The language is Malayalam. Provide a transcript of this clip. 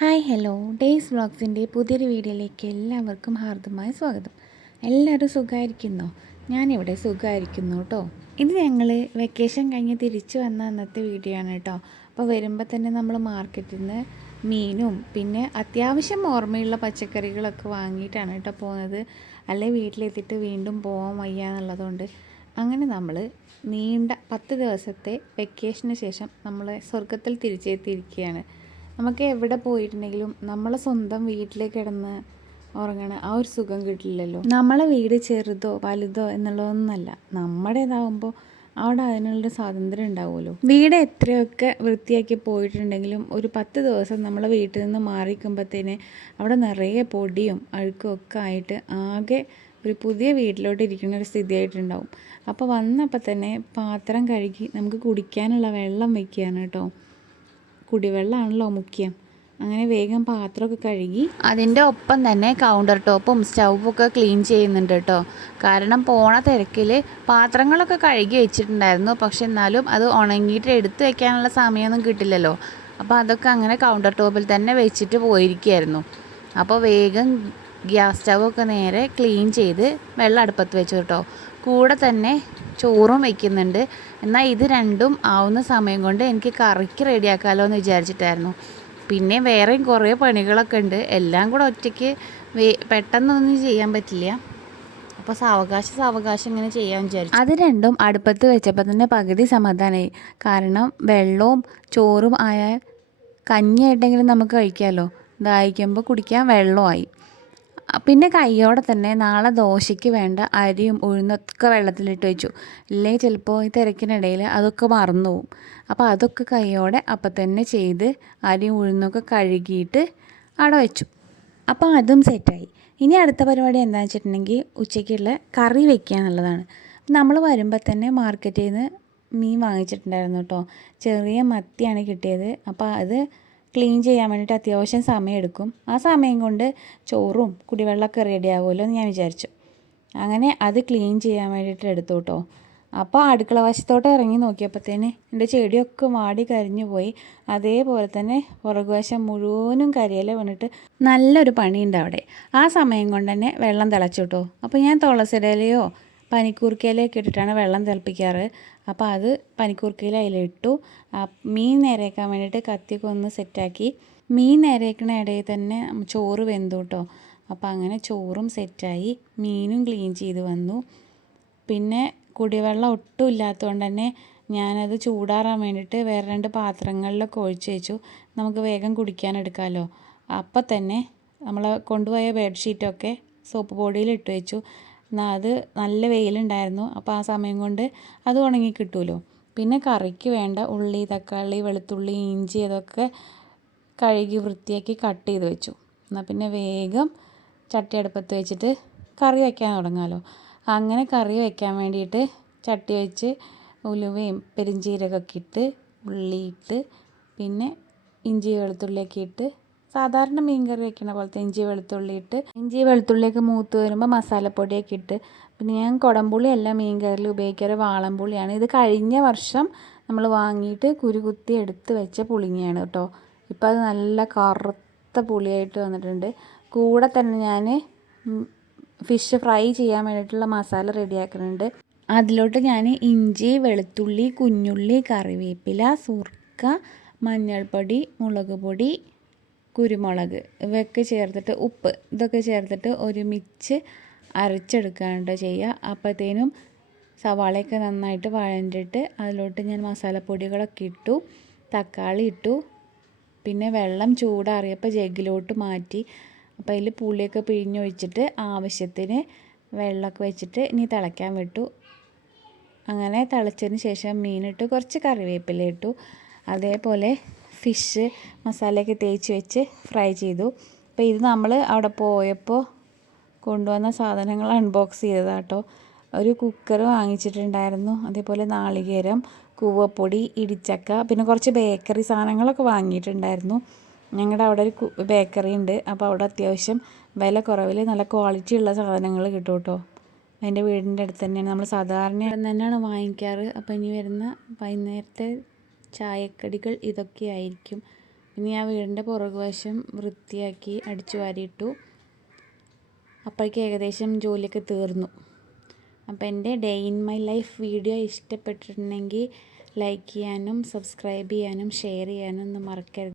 Hi hello. ഡേയ്സ് വ്ളോഗ്സിന്റെ പുതിയൊരു വീഡിയോയിലേക്ക് എല്ലാവർക്കും ഹാർദമായ സ്വാഗതം. എല്ലാവരും സുഖമായിരിക്കുന്നോ? ഞാനിവിടെ സുഖമായിരിക്കുന്നു കേട്ടോ. ഇത് ഞങ്ങൾ വെക്കേഷൻ കഴിഞ്ഞ് തിരിച്ചു വന്ന അന്നത്തെ വീഡിയോ ആണ് കേട്ടോ. അപ്പോൾ വരുമ്പോൾ തന്നെ നമ്മൾ മാർക്കറ്റിൽ നിന്ന് മീനും പിന്നെ അത്യാവശ്യം ഓർമ്മയുള്ള പച്ചക്കറികളൊക്കെ വാങ്ങിയിട്ടാണ് കേട്ടോ പോകുന്നത്. അല്ലെ വീട്ടിലെത്തിയിട്ട് വീണ്ടും പോകാൻ വയ്യ എന്നുള്ളതുകൊണ്ട് അങ്ങനെ നമ്മൾ നീണ്ട പത്ത് ദിവസത്തെ വെക്കേഷന് ശേഷം നമ്മൾ സ്വർഗത്തിൽ തിരിച്ചെത്തിയിരിക്കുകയാണ്. നമുക്ക് എവിടെ പോയിട്ടുണ്ടെങ്കിലും നമ്മളെ സ്വന്തം വീട്ടിലേക്ക് കിടന്ന് ഉറങ്ങണ ആ ഒരു സുഖം കിട്ടില്ലല്ലോ. നമ്മളെ വീട് ചെറുതോ വലുതോ എന്നുള്ളതൊന്നല്ല. നമ്മുടേതാവുമ്പോൾ അവിടെ അതിനുള്ളൊരു സ്വാതന്ത്ര്യം ഉണ്ടാവുമല്ലോ. വീട് എത്രയൊക്കെ വൃത്തിയാക്കി പോയിട്ടുണ്ടെങ്കിലും ഒരു പത്ത് ദിവസം നമ്മളെ വീട്ടിൽ നിന്ന് മാറിക്കുമ്പോഴത്തേന് അവിടെ നിറയെ പൊടിയും അഴുക്കും ഒക്കെ ആയിട്ട് ആകെ ഒരു പുതിയ വീട്ടിലോട്ട് ഇരിക്കുന്ന ഒരു സ്ഥിതിയായിട്ടുണ്ടാവും. അപ്പോൾ വന്നപ്പോൾ തന്നെ പാത്രം കഴുകി നമുക്ക് കുടിക്കാനുള്ള വെള്ളം വയ്ക്കുകയാണ് കേട്ടോ. കുടിവെള്ളമാണല്ലോ മുഖ്യം. അങ്ങനെ വേഗം പാത്രമൊക്കെ കഴുകി അതിന്റെ ഒപ്പം തന്നെ കൗണ്ടർ ടോപ്പും സ്റ്റൗവും ഒക്കെ ക്ലീൻ ചെയ്യുന്നുണ്ട് കേട്ടോ. കാരണം പോണ തിരക്കിൽ പാത്രങ്ങളൊക്കെ കഴുകി വെച്ചിട്ടുണ്ടായിരുന്നു. പക്ഷെ എന്നാലും അത് ഉണങ്ങിയിട്ട് എടുത്തു വെക്കാനുള്ള സമയമൊന്നും കിട്ടില്ലല്ലോ. അപ്പോൾ അതൊക്കെ അങ്ങനെ കൗണ്ടർ ടോപ്പിൽ തന്നെ വെച്ചിട്ട് പോയിരിക്കുകയായിരുന്നു. അപ്പോൾ വേഗം ഗ്യാസ് സ്റ്റൗവൊക്കെ നേരെ ക്ലീൻ ചെയ്ത് വെള്ളം അടുപ്പത്ത് വെച്ചു കേട്ടോ. കൂടെ തന്നെ ചോറും വയ്ക്കുന്നുണ്ട് എന്നാൽ ഇത് രണ്ടും ആവുന്ന സമയം കൊണ്ട് എനിക്ക് കറിക്ക് റെഡിയാക്കാമല്ലോ എന്ന് വിചാരിച്ചിട്ടായിരുന്നു. പിന്നെ വേറെയും കുറേ പണികളൊക്കെ ഉണ്ട്. എല്ലാം കൂടെ ഒറ്റയ്ക്ക് വേ പെട്ടെന്നൊന്നും ചെയ്യാൻ പറ്റില്ല. അപ്പോൾ സാവകാശം സാവകാശം ഇങ്ങനെ ചെയ്യാൻ വിചാരിച്ചു. അത് രണ്ടും അടുപ്പത്ത് വെച്ചപ്പോൾ തന്നെ പകുതി സമാധാനമായി കാരണം വെള്ളവും ചോറും ആയാൽ കഞ്ഞിയായിട്ടെങ്കിലും നമുക്ക് കഴിക്കാമല്ലോ ദാഹിക്കുമ്പോൾ കുടിക്കാൻ വെള്ളമായി പിന്നെ കൈയോടെ തന്നെ നാളെ ദോശയ്ക്ക് വേണ്ട അരിയും ഉഴുന്നൊക്കെ വെള്ളത്തിലിട്ട് വെച്ചു. ഇല്ലേ ചിലപ്പോൾ ഈ തിരക്കിനിടയിൽ അതൊക്കെ മറന്നു അപ്പോൾ അതൊക്കെ കൈയോടെ അപ്പം തന്നെ ചെയ്ത് അരിയും ഉഴുന്നൊക്കെ കഴുകിയിട്ട് അവിടെ വെച്ചു. അപ്പോൾ അതും സെറ്റായി. ഇനി അടുത്ത പരിപാടി എന്താണെന്ന് വെച്ചിട്ടുണ്ടെങ്കിൽ ഉച്ചയ്ക്കുള്ള കറി വെക്കുക എന്നുള്ളതാണ്. നമ്മൾ വരുമ്പോൾ തന്നെ മാർക്കറ്റിൽ നിന്ന് മീൻ വാങ്ങിച്ചിട്ടുണ്ടായിരുന്നു കേട്ടോ. ചെറിയ മത്തിയാണ് കിട്ടിയത്. അപ്പോൾ അത് ക്ലീൻ ചെയ്യാൻ വേണ്ടിയിട്ട് അത്യാവശ്യം സമയമെടുക്കും. ആ സമയം കൊണ്ട് ചോറും കുടിവെള്ളമൊക്കെ റെഡി ആകുമല്ലോ എന്ന് ഞാൻ വിചാരിച്ചു. അങ്ങനെ അത് ക്ലീൻ ചെയ്യാൻ വേണ്ടിയിട്ട് എടുത്തു കേട്ടോ. അപ്പോൾ അടുക്കള വശത്തോട്ട് ഇറങ്ങി നോക്കിയപ്പോഴത്തേന് എന്റെ ചെടിയൊക്കെ മാടി കരിഞ്ഞു പോയി. അതേപോലെ തന്നെ പുറകുവശം മുഴുവനും കരിയില വീണിട്ട് നല്ലൊരു പണിയുണ്ട് അവിടെ. ആ സമയം കൊണ്ട് തന്നെ വെള്ളം തിളച്ചു കേട്ടോ. അപ്പോൾ ഞാൻ തുളസിടയിലയോ പനിക്കൂർക്കയിലൊക്കെ ഇട്ടിട്ടാണ് വെള്ളം തിളപ്പിക്കാറ്. അപ്പോൾ അത് പനിക്കൂർക്കയിൽ അതിലിട്ടു. മീൻ നേരേക്കാൻ വേണ്ടിയിട്ട് കത്തിയൊക്കെ ഒന്ന് സെറ്റാക്കി. മീൻ നേരേക്കണ ഇടയിൽ തന്നെ ചോറ് വെന്തു കേട്ടോ അപ്പോൾ അങ്ങനെ ചോറും സെറ്റായി. മീനും ക്ലീൻ ചെയ്ത് വന്നു. പിന്നെ കുടിവെള്ളം ഒട്ടും ഇല്ലാത്തതുകൊണ്ട് തന്നെ ഞാനത് ചൂടാറാൻ വേണ്ടിയിട്ട് വേറെ രണ്ട് പാത്രങ്ങളിലൊക്കെ ഒഴിച്ച് വെച്ചു. നമുക്ക് വേഗം കുടിക്കാൻ എടുക്കാമല്ലോ അപ്പം തന്നെ നമ്മൾ കൊണ്ടുപോയ ബെഡ്ഷീറ്റൊക്കെ സോപ്പ് പൊടിയിൽ ഇട്ട് വെച്ചു. എന്നാൽ അത് നല്ല വെയിലുണ്ടായിരുന്നു. അപ്പോൾ ആ സമയം കൊണ്ട് അത് ഉണങ്ങി കിട്ടുമല്ലോ പിന്നെ കറിക്ക് വേണ്ട ഉള്ളി തക്കാളി വെളുത്തുള്ളി ഇഞ്ചി അതൊക്കെ കഴുകി വൃത്തിയാക്കി കട്ട് ചെയ്ത് വെച്ചു. എന്നാൽ പിന്നെ വേഗം ചട്ടി അടുപ്പത്ത് വെച്ചിട്ട് കറി വയ്ക്കാൻ തുടങ്ങാമല്ലോ അങ്ങനെ കറി വയ്ക്കാൻ വേണ്ടിയിട്ട് ചട്ടി വെച്ച് ഉലുവയും പെരിഞ്ചീരകമൊക്കെ ഇട്ട് ഉള്ളി ഇട്ട് പിന്നെ ഇഞ്ചി വെളുത്തുള്ളിയൊക്കെ ഇട്ട് സാധാരണ മീൻ കറി വെക്കുന്ന പോലത്തെ ഇഞ്ചി വെളുത്തുള്ളി ഇട്ട് ഇഞ്ചി വെളുത്തുള്ളിയൊക്കെ മൂത്ത് വരുമ്പോൾ മസാലപ്പൊടിയൊക്കെ ഇട്ട് പിന്നെ ഞാൻ കുടംപുളി അല്ല മീൻ കറിയിൽ ഉപയോഗിക്കാറ് വാളംപുളിയാണ്. ഇത് കഴിഞ്ഞ വർഷം നമ്മൾ വാങ്ങിയിട്ട് കുരുകുത്തി എടുത്ത് വെച്ച പുളിങ്ങയാണ് കേട്ടോ. ഇപ്പോൾ അത് നല്ല കറുത്ത പുളിയായിട്ട് വന്നിട്ടുണ്ട്. കൂടെ തന്നെ ഞാൻ ഫിഷ് ഫ്രൈ ചെയ്യാൻ വേണ്ടിയിട്ടുള്ള മസാല റെഡിയാക്കുന്നുണ്ട്. അതിലോട്ട് ഞാൻ ഇഞ്ചി വെളുത്തുള്ളി കുഞ്ഞുള്ളി കറിവേപ്പില സുർക്ക മഞ്ഞൾപ്പൊടി മുളക് പൊടി കുരുമുളക് ഇവയൊക്കെ ചേർത്തിട്ട് ഉപ്പ് ഇതൊക്കെ ചേർത്തിട്ട് ഒരുമിച്ച് അരച്ചെടുക്കുകയാണ് ചെയ്യുക. അപ്പോഴത്തേനും സവാളയൊക്കെ നന്നായിട്ട് വഴണ്ടിട്ട് അതിലോട്ട് ഞാൻ മസാലപ്പൊടികളൊക്കെ ഇട്ടു തക്കാളി ഇട്ടു പിന്നെ വെള്ളം ചൂടാറിയപ്പോൾ ജഗ്ഗിലോട്ട് മാറ്റി. അപ്പോൾ അതിൽ പുളിയൊക്കെ പിഴിഞ്ഞൊഴിച്ചിട്ട് ആവശ്യത്തിന് വെള്ളമൊക്കെ വെച്ചിട്ട് ഇനി തിളയ്ക്കാൻ വിട്ടു. അങ്ങനെ തിളച്ചതിന് ശേഷം മീനിട്ട് കുറച്ച് കറിവേപ്പില ഇട്ടു. അതേപോലെ ഫിഷ് മസാലയൊക്കെ തേച്ച് വെച്ച് ഫ്രൈ ചെയ്തു. അപ്പോൾ ഇത് നമ്മൾ അവിടെ പോയപ്പോൾ കൊണ്ടുവന്ന സാധനങ്ങൾ അൺബോക്സ് ചെയ്തതാണ് കേട്ടോ ഒരു കുക്കർ വാങ്ങിച്ചിട്ടുണ്ടായിരുന്നു. അതേപോലെ നാളികേരം കൂവപ്പൊടി ഇടിച്ചക്ക പിന്നെ കുറച്ച് ബേക്കറി സാധനങ്ങളൊക്കെ വാങ്ങിയിട്ടുണ്ടായിരുന്നു. ഞങ്ങളുടെ അവിടെ ഒരു ബേക്കറി ഉണ്ട്. അപ്പോൾ അവിടെ അത്യാവശ്യം വില കുറവിൽ നല്ല ക്വാളിറ്റി ഉള്ള സാധനങ്ങൾ കിട്ടും കേട്ടോ എന്റെ വീടിന്റെ അടുത്ത് തന്നെയാണ്. നമ്മൾ സാധാരണ തന്നെയാണ് വാങ്ങിക്കാറ്. അപ്പോൾ ഇനി വരുന്ന വൈകുന്നേരത്തെ ചായക്കടികൾ ഇതൊക്കെയായിരിക്കും. ഇനി ആ വീടിന്റെ പുറകുവശം വൃത്തിയാക്കി അടിച്ചു വാരിയിട്ടു അപ്പോഴേക്ക് ഏകദേശം ജോലിയൊക്കെ തീർന്നു. അപ്പോൾ എന്റെ day in my life video ഇഷ്ടപ്പെട്ടിട്ടുണ്ടെങ്കിൽ ലൈക്ക് ചെയ്യാനും സബ്സ്ക്രൈബ് ചെയ്യാനും ഷെയർ ചെയ്യാനും ഒന്നും മറക്കരുത്.